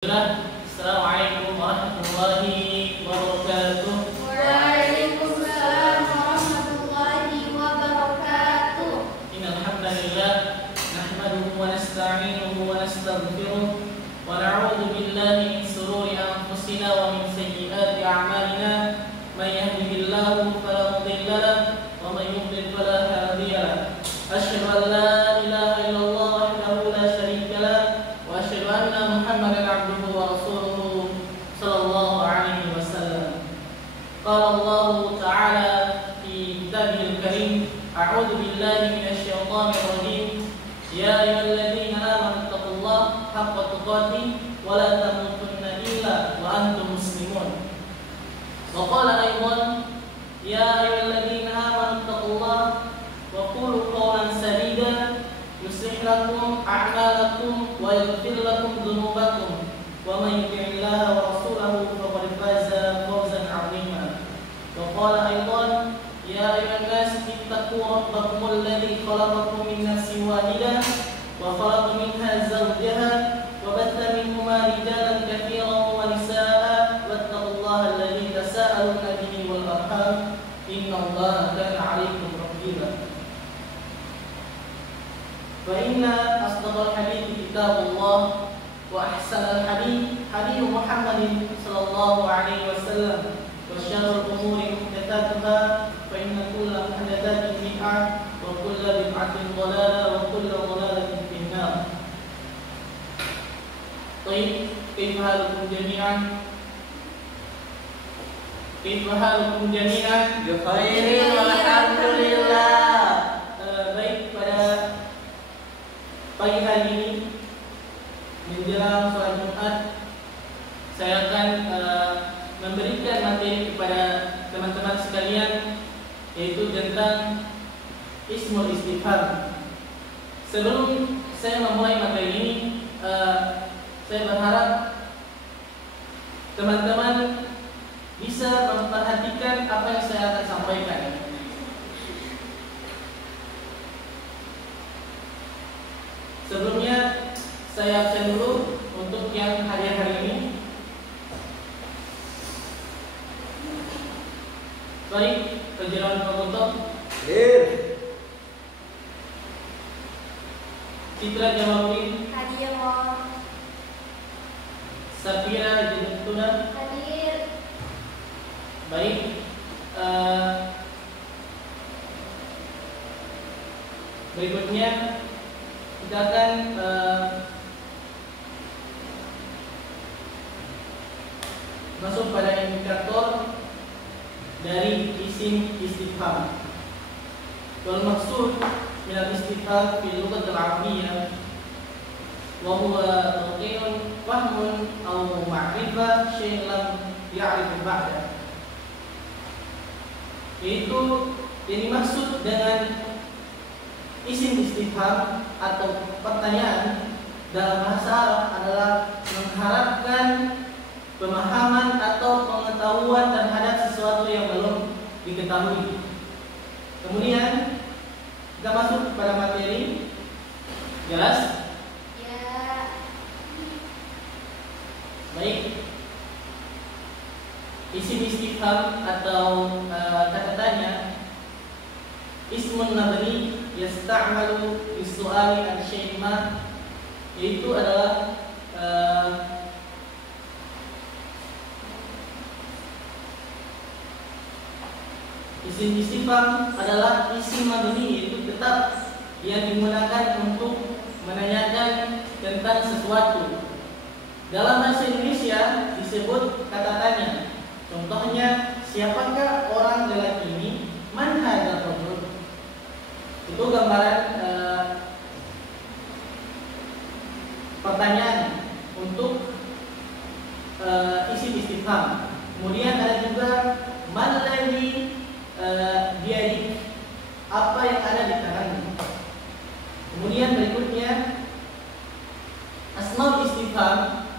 Assalamualaikum warahmatullahi wabarakatuh. Waalaikumsalam warahmatullahi wabarakatuh. Innal hamdalillah nahmaduhu wa nasta'inuhu wa nastaghfiruh wa na'udzu billahi min shururi anfusina wa min sayyiati a'malina. May yahdihillahu fala mudilla lahu wa may yudlil fala hadiya lahu. Asyhadu an la ilaha illallah wahdahu la syarika lahu wa asyhadu anna Muhammadan abduhu wa rasuluhu sallallahu alaihi wasallam. Qala Allah ta'ala fi kitabihil karim, a'udzu billahi minasyaitonir rajim. Ya ayyuhalladzina amanu taqullaha haqqa tuqatih wa la tamutunna illa wa antum muslimun. Wa qala aidan, ya ayyuhalladzina amanu taqullaha wa qulu qawlan sadida yuslih lakum a'malakum wa yaghfir lakum dhunubakum wa may yuti'illaha wa rasulahu faqad faza fawzan 'azima. Wa qala aidan, ya ayyuhan nas ittaqu rabbakum alladzi khalaqakum min nafsin wahidah wa khalaqa minha zawjaha wa batha minhuma rijalan katsiran wa nisaa'a wattaqullaha alladzi tasaaluna bihi wal arham innallaha kana 'alaykum raqiba. فإن أصدق الحديث كتاب الله وأحسن الحديث حديث محمد صلى الله عليه وسلم وشر الأمور محدثاتها فإن كل محدثات بدعة وكل بدعة ضلالة وكل ضلالة في النار. طيب كيف حالكم جميعا؟ كيف حالكم جميعا؟ بخير والحمد لله. Baik, pada pagi hari ini menjelang sholat Jumat, saya akan memberikan materi kepada teman-teman sekalian, yaitu tentang Ismul Istifham. Sebelum saya memulai materi ini, saya berharap teman-teman bisa memperhatikan apa yang saya akan sampaikan. Sebelumnya saya absen dulu untuk yang hari ini. Baik, Penjelasan Fakultas Citra Jamaludin, Hadir. Safira Jentuna. Hadir. Baik, berikutnya kita akan masuk pada indikator dari isim istifham. Wal maksud min al-istifham fil lughah al-arabiyyah wa huwa tawqi'un fahmun aw ma'rifah syai'in lam ya'rif ba'da. Yaitu yang dimaksud dengan isim istifham atau pertanyaan dalam bahasa Arab adalah mengharapkan pemahaman atau pengetahuan terhadap sesuatu yang belum diketahui. Kemudian kita masuk pada materi. Jelas? Ya. Baik. Isim istifham atau kata tanya ismun mabni yasta'malu bis-su'ali an syai'in ma, yaitu adalah isim istifham adalah isim mabni, yaitu tetap yang digunakan untuk menanyakan tentang sesuatu. Dalam bahasa Indonesia disebut kata tanya. Contohnya, siapakah orang lelaki ini? Man hadzal rajul? Itu gambaran pertanyaan untuk isim istifham. Kemudian ada juga man ladzi biadi, apa yang ada di tanganmu. Kemudian berikutnya asmaul istifham,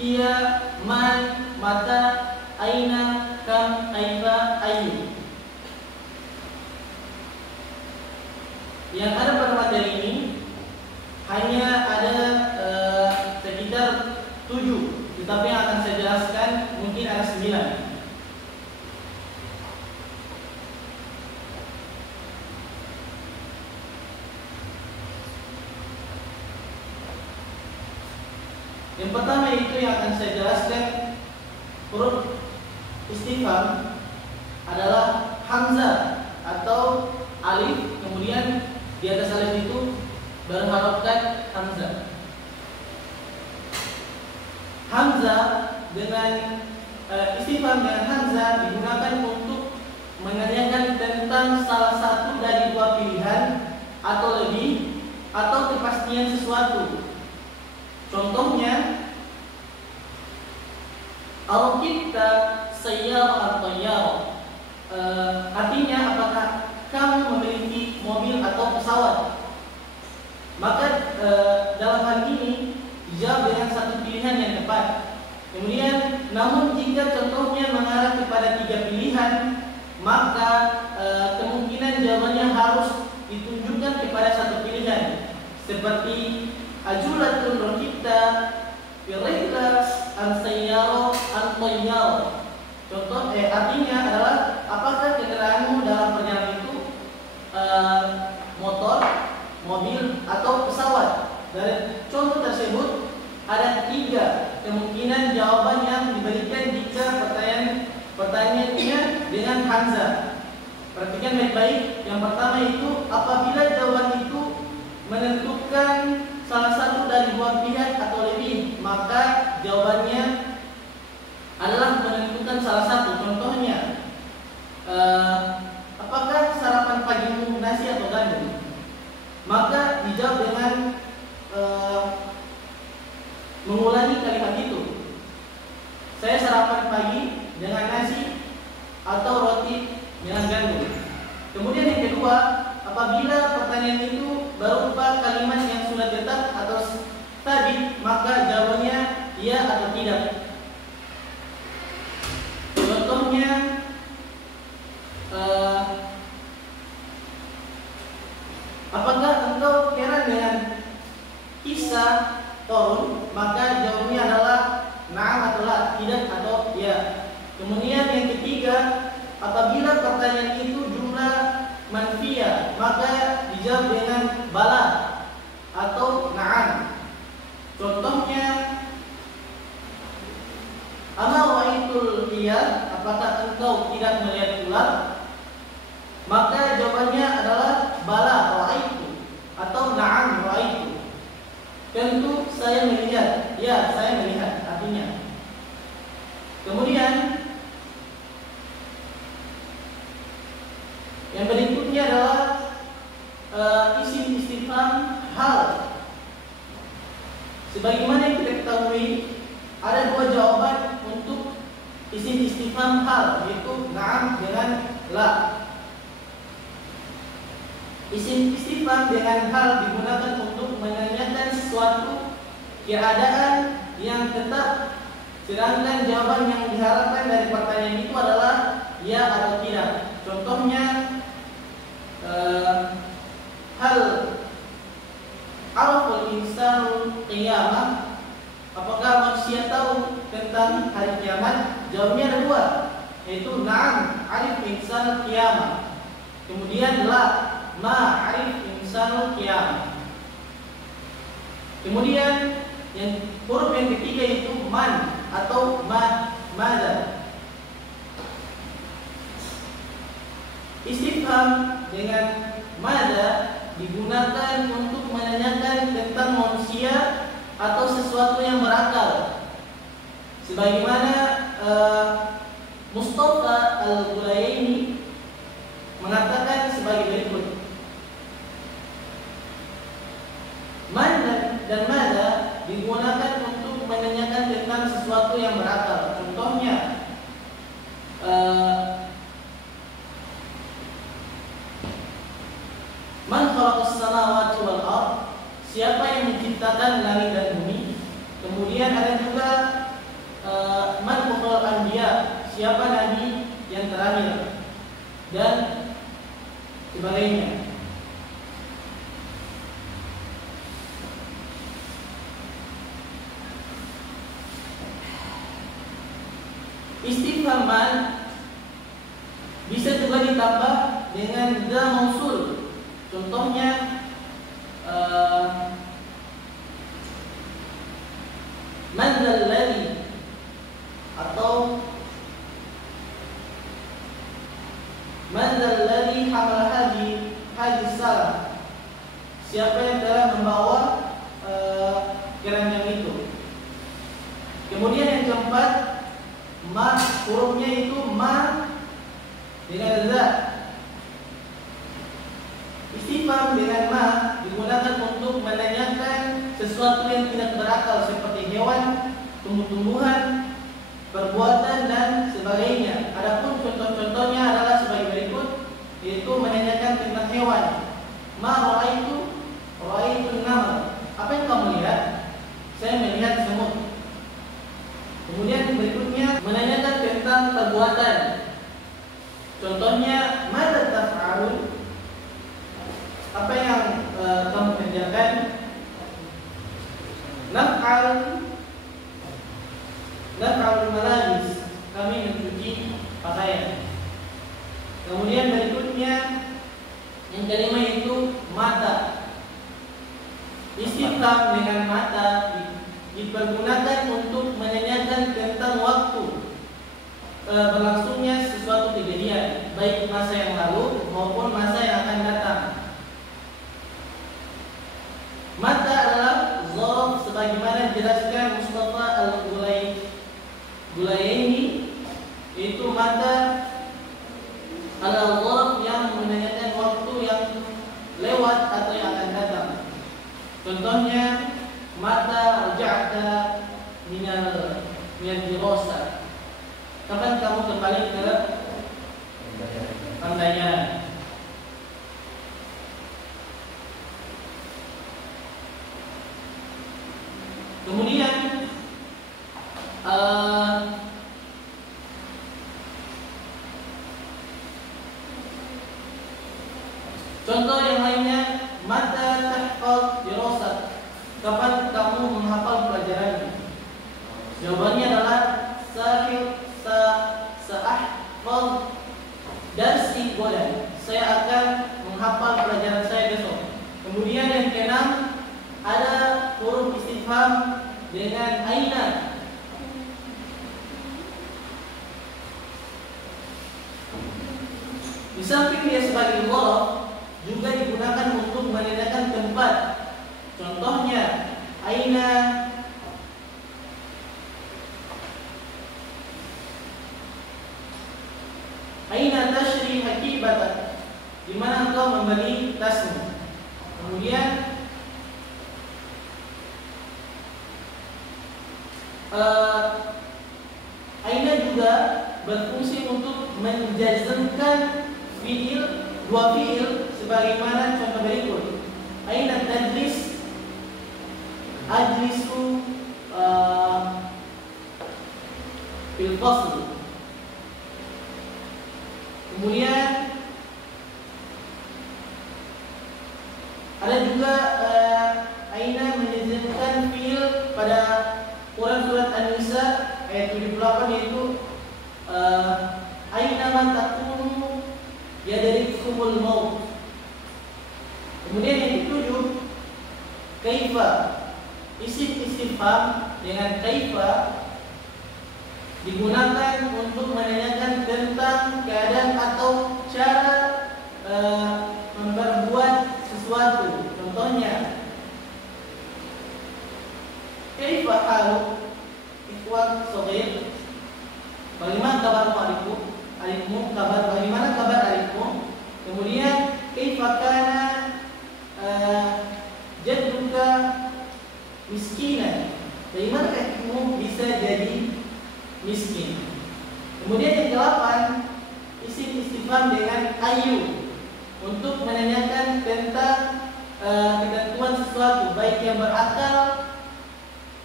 hiya, man, mata, aina, kam, kaifa, ayu. Yang ada pada materi ini hanya ada sekitar 7 tetapi yang akan saya jelaskan mungkin ada 9. Yang pertama itu yang akan saya jelaskan, huruf istifham adalah hamzah atau alif, kemudian di atas alif itu berharapkan hamzah. Hamzah dengan istifham dengan hamzah digunakan untuk menanyakan tentang salah satu dari dua pilihan atau lebih, atau kepastian sesuatu. Contohnya, al-kita sayyarah atau tayyarah. Artinya apakah kamu memiliki mobil atau pesawat? Maka dalam hal ini dijawab dengan satu pilihan yang tepat. Kemudian, namun jika contohnya mengarah kepada 3 pilihan, maka kemungkinan jawabannya harus ditunjukkan kepada satu pilihan. Seperti ajulatun rakibta firihla an-sayyarah an-tayyarah. Contoh artinya adalah apakah kendaraanmu dalam perjalanan itu motor, mobil atau pesawat. Dari contoh tersebut ada 3 kemungkinan jawaban yang diberikan jika pertanyaannya dengan hamzah. Perhatikan baik-baik. Yang pertama itu apabila jawaban itu menentukan salah satu dari 2 pilihan atau lebih, maka jawabannya adalah menentukan salah satu. Contohnya, apakah sarapan pagimu nasi atau gandum? Maka dijawab dengan mengulangi kalimat itu. Saya sarapan pagi dengan nasi atau roti dengan gandum. Kemudian yang kedua, apabila pertanyaan itu berupa kalimat yang sudah tetap atau tadi, maka jawabannya iya atau tidak. Contohnya, apakah engkau heran dengan kisah Qarun? Maka jawabannya adalah na'am atau la, tidak atau ya. Kemudian yang ketiga, apabila pertanyaan itu jumlah manfiyah, maka dijawab dengan bala atau na'am. Contohnya, ama ra'aitul hiyal, apakah engkau tidak melihat ular? Maka jawabannya adalah bala ra'aitu atau na'am ra'aitu. Tentu saya melihat, ya saya melihat artinya. Kemudian yang berikutnya adalah isim istifham hal. Sebagaimana yang kita ketahui, ada 2 jawaban untuk isim istifham hal, yaitu na'am dengan la. Isim istifham dengan hal digunakan untuk menanyakan sesuatu keadaan yang tetap, sedangkan jawaban yang diharapkan dari pertanyaan itu adalah ya atau tidak. Contohnya, hal araful insanu qiyamah, apakah manusia tahu tentang hari kiamat? Jawabnya ada 2, yaitu na'am arif insan qiyamah. Kemudian la ma arif insan qiyamah. Kemudian yang huruf yang ketiga itu man atau mada. Istifham dengan mada digunakan untuk menanyakan tentang manusia atau sesuatu yang berakal. Sebagaimana Mustafa Al-Ghulaini mengatakan sebagai berikut. Man dan mada digunakan untuk menanyakan tentang sesuatu yang berakal. Contohnya, man khalaqas samawati wal ardh, siapa yang menciptakan langit dan bumi. Kemudian ada juga man khalaqal anbiya, siapa nabi yang terakhir, dan sebagainya. Istifham man bisa juga ditambah dengan dha mausul. Contohnya man dzalladzi atau man dzalladzi hamala hadis salam. Siapa yang telah membawa keranjang itu. Kemudian yang keempat, ma, hurufnya itu ma dengan za. Istifham dengan ma digunakan untuk menanyakan sesuatu yang tidak berakal seperti hewan, tumbuh-tumbuhan, perbuatan dan sebagainya. Adapun contoh-contohnya adalah sebagai berikut, yaitu menanyakan tentang hewan. Ma ra'aitu naml. Apa yang kamu lihat? Saya melihat semut. Kemudian berikutnya menanyakan tentang perbuatan. Contohnya, madza taf'alun? Apa yang kamu kerjakan? Naf'al malabis. Kami mencuci pakaian. Kemudian berikutnya yang kelima itu mata. Istifham dengan mata dipergunakan untuk menanyakan tentang waktu berlangsungnya sesuatu kejadian, baik masa yang lalu maupun masa yang akan datang. Mata adalah dzaraf sebagaimana dijelaskan Mustafa Al-Ghulaini, yaitu mata adalah dzaraf yang menanyakan waktu yang lewat atau yang akan datang. Contohnya, mata raja'ta minal dirasa. Kapan kamu kembali ke pembelajaran? Kemudian contoh yang lainnya, mata tahfaz dirasat. Kapan kamu menghafal pelajarannya? Jawabannya adalah sa'ahfaz darsi godan. Saya akan menghafal pelajaran saya besok. Kemudian yang keenam, ada huruf istifham dengan aina. Di samping dia sebagai dzaraf, juga digunakan untuk menandakan tempat. Contohnya, aina tashri hakibatak. Di mana engkau membeli tasmu. Kemudian aina juga berfungsi untuk menjazmkan dua fiil sebagaimana contoh berikut. Aina tadris, ajlisu fil fasl. Kemudian ada juga aina menjazmkan fiil pada Quran surat An-Nisa ayat 78, yaitu aina man takunu yadrikumul maut. Kemudian yang ketujuh, kaifa. Isim istifham dengan kaifa digunakan untuk menanyakan tentang keadaan atau cara memperbuat sesuatu. Contohnya, kaifa halu ikhwan shaghir? Bagaimana kabar adikmu? Bagaimana kabar adikmu? Kemudian, kaifa kana jadduka miskinan? Bagaimana kakekmu bisa jadi miskin? Kemudian yang ke-8, isim istifham dengan ayu untuk menanyakan tentang ketentuan sesuatu, baik yang berakal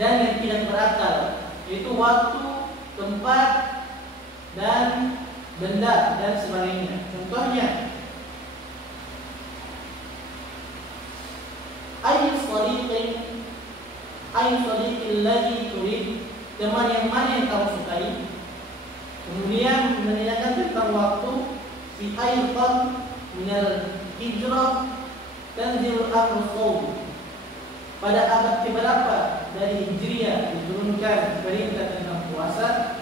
dan yang tidak berakal, yaitu waktu, tempat, dan benda dan sebagainya. Contohnya, ayu sadiqin alladhi turid? Teman yang mana yang kamu sukai? Kemudian menanyakan tentang waktu fi ayqan minal hijrah tanzil ar-rasul. Pada abad keberapa dari Hijriah diturunkan perintah tentang puasa?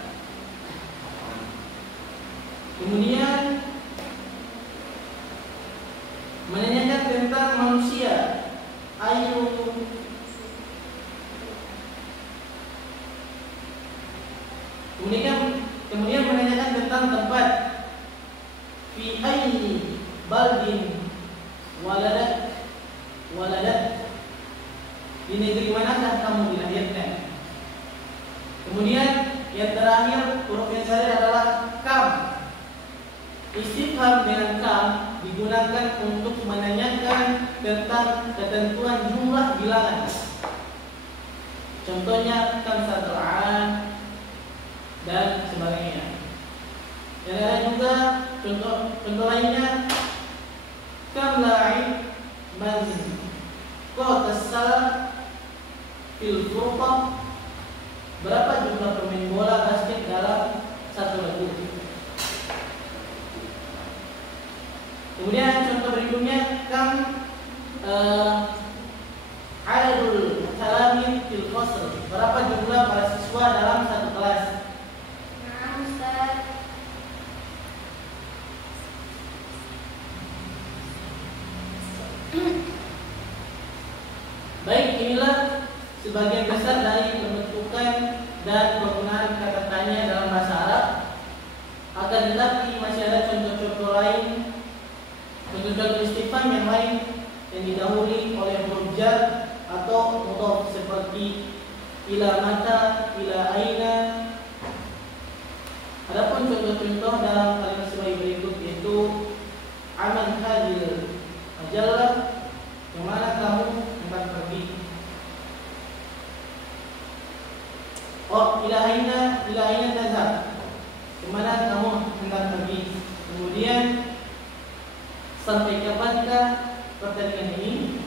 Kemudian menanyakan tentang manusia. Kemudian menanyakan tentang tempat. Fi ayyi baldin waladat. Di negeri manakah kamu dilahirkan? Kemudian yang terakhir huruf yang syar'i adalah kam. Istifham dengan kam digunakan untuk menanyakan tentang ketentuan jumlah bilangan. Contohnya kam satra'an dan sebagainya. Dan ada juga contoh lainnya kam la'ib man qatasal fil furqah. Berapa jumlah pemain bola basket dalam satu lagu? Kemudian contoh berikutnya kam adadul talamin fil fasl. Berapa jumlah mahasiswa dalam satu kelas? Nah, Ustaz. Baik, inilah sebagian besar dari pembentukan dan penggunaan kata tanya dalam bahasa Arab. Akan tetapi masih ada contoh-contoh lain, contoh-contoh istifham yang lain yang didahului oleh huruf jar atau mudhaf seperti ila mata, ila aina. Adapun contoh-contoh dalam kalimat sebagai berikut yaitu aman hadil majallah, yang mana kamu akan pergi. Oh, ilahaina tazhab, kemana kamu hendak pergi. Kemudian sampai kapankah pertandingan ini?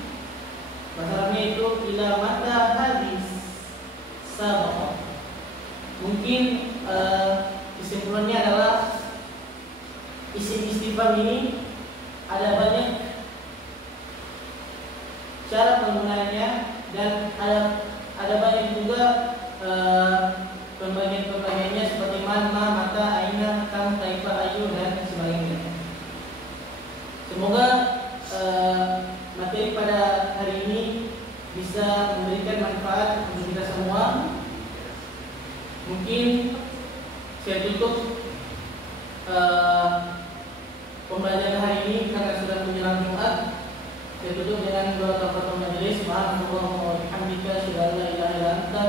Bahasa Arabnya itu ila mata hadis sabaq. Mungkin kesimpulannya adalah isim istifham ini ada banyak cara penggunaannya dan ada banyak juga pembagian-pembagiannya seperti man, ma, mata, aina, kam, kaifa, ayu dan sebagainya. Semoga materi pada hari ini bisa memberikan manfaat untuk kita semua. Mungkin saya tutup pembelajaran hari ini karena sudah menjelang Jumat. Saya tutup dengan doa kafaratul majelis. Subhanallah wa bihamdika, asyhadu an la ilaha illa anta,